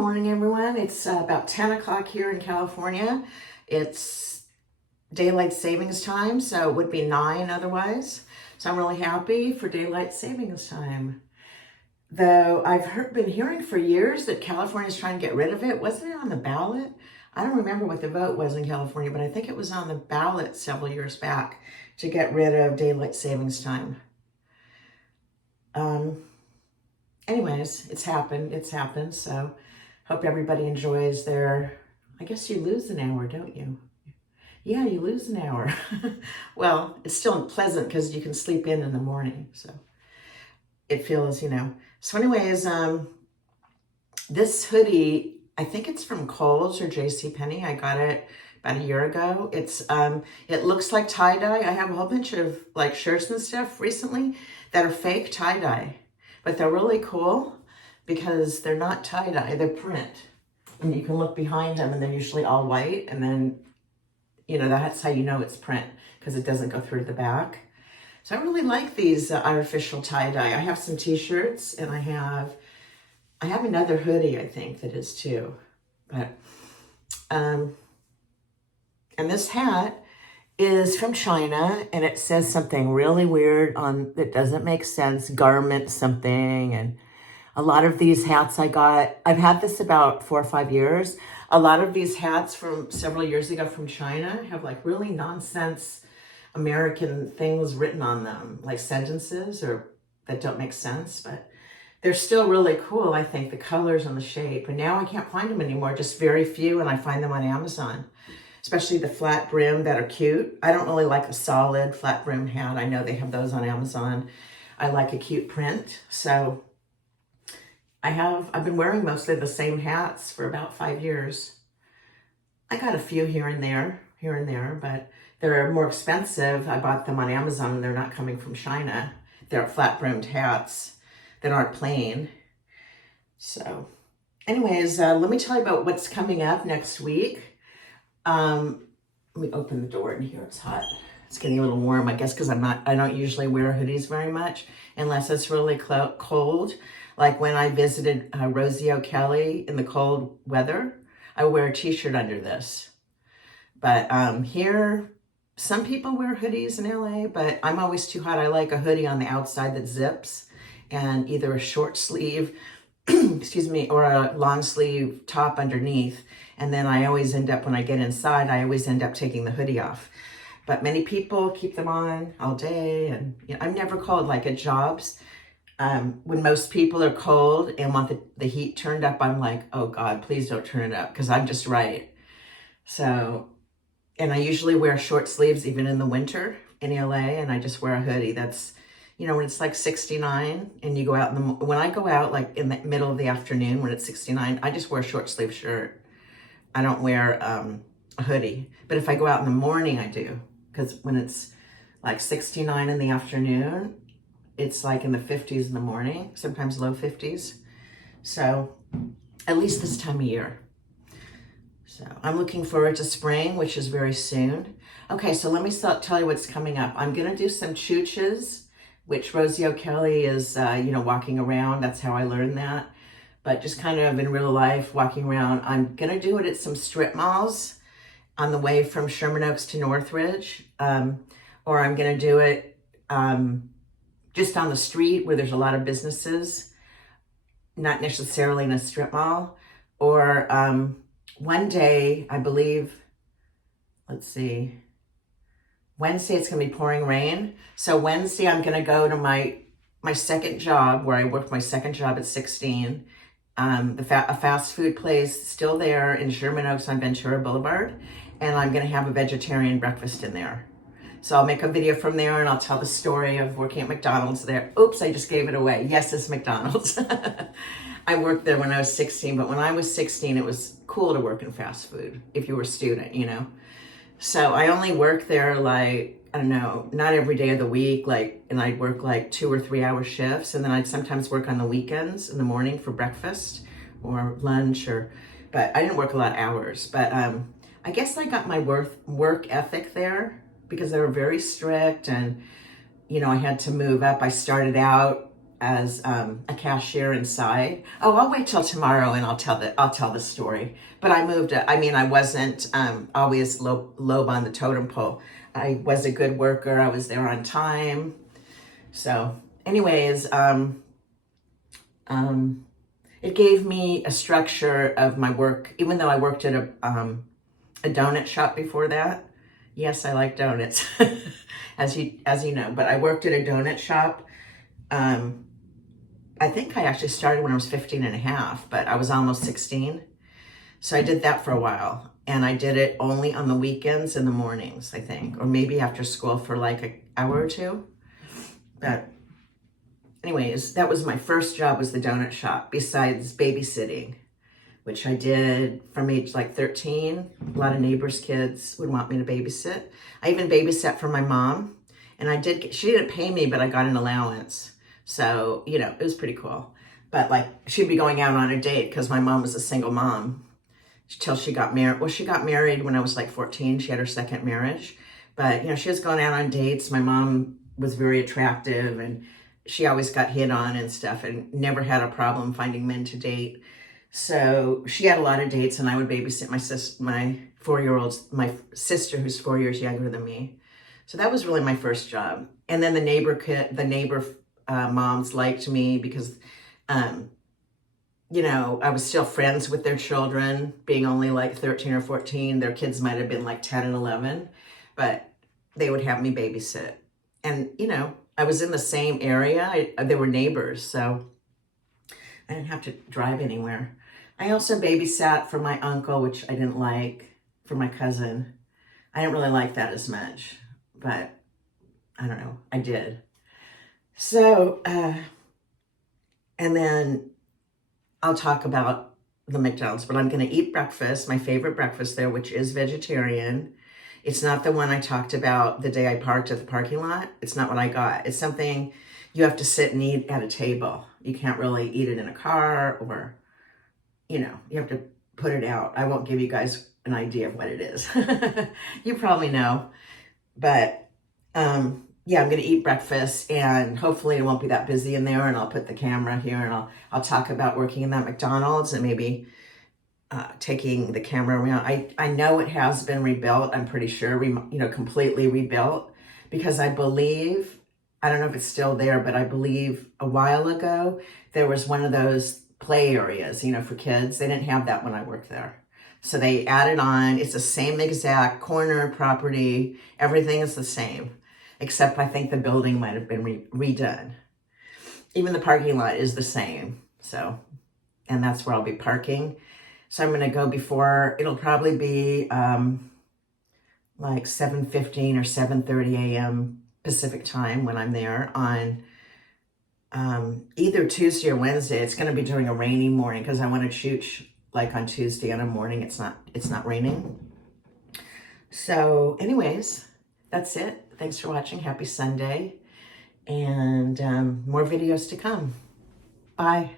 morning, everyone. It's about 10 o'clock here in California. It's daylight savings time, so it would be 9 otherwise. So I'm really happy for daylight savings time. Though I've been hearing for years that California is trying to get rid of it. Wasn't it on the ballot? I don't remember what the vote was in California, but I think it was on the ballot several years back to get rid of daylight savings time. Anyways, it's happened. So hope everybody enjoys I guess you lose an hour, don't you? Yeah, you lose an hour. Well, it's still pleasant because you can sleep in the morning. So it feels, So anyways, this hoodie, I think it's from Kohl's or JCPenney. I got it about a year ago. It looks like tie-dye. I have a whole bunch of like shirts and stuff recently that are fake tie-dye, but they're really cool because they're not tie-dye, they're print. And you can look behind them and they're usually all white. And then, that's how you know it's print because it doesn't go through the back. So I really like these artificial tie-dye. I have some t-shirts and I have another hoodie, I think, that is too. But, and this hat is from China and it says something really weird that doesn't make sense, garment something. And a lot of these hats I've had this about 4 or 5 years. A lot of these hats from several years ago from China have like really nonsense American things written on them, like sentences that don't make sense, but they're still really cool, I think, the colors and the shape. And now I can't find them anymore, just very few, and I find them on Amazon, especially the flat brim that are cute. I don't really like a solid flat brim hat. I know they have those on Amazon. I like a cute print, so I've been wearing mostly the same hats for about 5 years. I got a few here and there, but they're more expensive. I bought them on Amazon and they're not coming from China. They're flat-brimmed hats that aren't plain. So anyways, let me tell you about what's coming up next week. Let me open the door in here. It's hot. It's getting a little warm, I guess, because I don't usually wear hoodies very much unless it's really cold. Like when I visited Rosie O'Kelly in the cold weather, I wear a t-shirt under this. But here, some people wear hoodies in LA, but I'm always too hot. I like a hoodie on the outside that zips and either a short sleeve, excuse me, or a long sleeve top underneath. And then I always end up, when I get inside, I always end up taking the hoodie off. But many people keep them on all day. And I'm never cold, like at jobs. When most people are cold and want the heat turned up, I'm like, oh God, please don't turn it up because I'm just right. So, and I usually wear short sleeves even in the winter in LA, and I just wear a hoodie. That's, when it's like 69 and you go out when I go out like in the middle of the afternoon when it's 69, I just wear a short sleeve shirt. I don't wear a hoodie. But if I go out in the morning, I do. Because when it's like 69 in the afternoon, it's like in the 50s in the morning, sometimes low 50s. So at least this time of year. So I'm looking forward to spring, which is very soon. Okay, so let me tell you what's coming up. I'm gonna do some chooches, which Rosie O'Kelly is, walking around. That's how I learned that. But just kind of in real life, walking around. I'm gonna do it at some strip malls on the way from Sherman Oaks to Northridge. Or I'm gonna do it just on the street where there's a lot of businesses, not necessarily in a strip mall. Or one day, I believe, Wednesday it's gonna be pouring rain. So Wednesday I'm gonna go to my second job where I worked my second job at 16. A fast food place still there in Sherman Oaks on Ventura Boulevard. And I'm gonna have a vegetarian breakfast in there. So I'll make a video from there and I'll tell the story of working at McDonald's there. Oops, I just gave it away. Yes, it's McDonald's. I worked there when I was 16, but when I was 16, it was cool to work in fast food if you were a student, So I only worked there like, I don't know, not every day of the week, and I'd work like 2 or 3 hour shifts. And then I'd sometimes work on the weekends in the morning for breakfast or lunch but I didn't work a lot of hours. But I guess I got my work ethic there because they were very strict and, I had to move up. I started out as a cashier inside. Oh, I'll wait till tomorrow and I'll tell the story. But I moved. I mean, I wasn't always low on the totem pole. I was a good worker. I was there on time. So, anyways, it gave me a structure of my work, even though I worked at a donut shop before that. Yes, I like donuts, as you know, but I worked at a donut shop. I think I actually started when I was 15 and a half, but I was almost 16. So I did that for a while, and I did it only on the weekends and the mornings, I think, or maybe after school for like an hour or two. But anyways, that was my first job, was the donut shop, besides babysitting, which I did from age like 13. A lot of neighbors' kids would want me to babysit. I even babysat for my mom, and she didn't pay me, but I got an allowance. So, you know, it was pretty cool. But like, she'd be going out on a date because my mom was a single mom till she got married. Well, she got married when I was like 14. She had her second marriage. But, you know, she was going out on dates. My mom was very attractive, and she always got hit on and stuff, and never had a problem finding men to date. So she had a lot of dates, and I would babysit my 4-year-old, my sister, who's 4 years younger than me. So that was really my first job. And then the neighbor moms liked me because, you know, I was still friends with their children, being only like 13 or 14. Their kids might have been like 10 and 11, but they would have me babysit. And, you know, I was in the same area. They were neighbors, so I didn't have to drive anywhere. I also babysat for my uncle, which I didn't like, for my cousin. I didn't really like that as much, but I don't know, I did. So, and then I'll talk about the McDonald's, but I'm going to eat breakfast, my favorite breakfast there, which is vegetarian. It's not the one I talked about the day I parked at the parking lot. It's not what I got. It's something you have to sit and eat at a table. You can't really eat it in a car, or, you know, you have to put it out. I won't give you guys an idea of what it is. You probably know. But, yeah, I'm going to eat breakfast, and hopefully it won't be that busy in there, and I'll put the camera here, and I'll talk about working in that McDonald's, and maybe taking the camera around. I know it has been rebuilt. I'm pretty sure, you know, completely rebuilt, because I believe, I don't know if it's still there, but I believe a while ago there was one of those play areas, you know, for kids. They didn't have that when I worked there. So they added on. It's the same exact corner property. Everything is the same, except I think the building might have been redone. Even the parking lot is the same. So, and that's where I'll be parking. So I'm going to go before, it'll probably be like 7:15 or 7:30 a.m. Pacific time when I'm there on either Tuesday or Wednesday. It's going to be during a rainy morning, because I want to shoot like on Tuesday in the morning. It's not raining. So anyways, that's it. Thanks for watching. Happy Sunday. And more videos to come. Bye.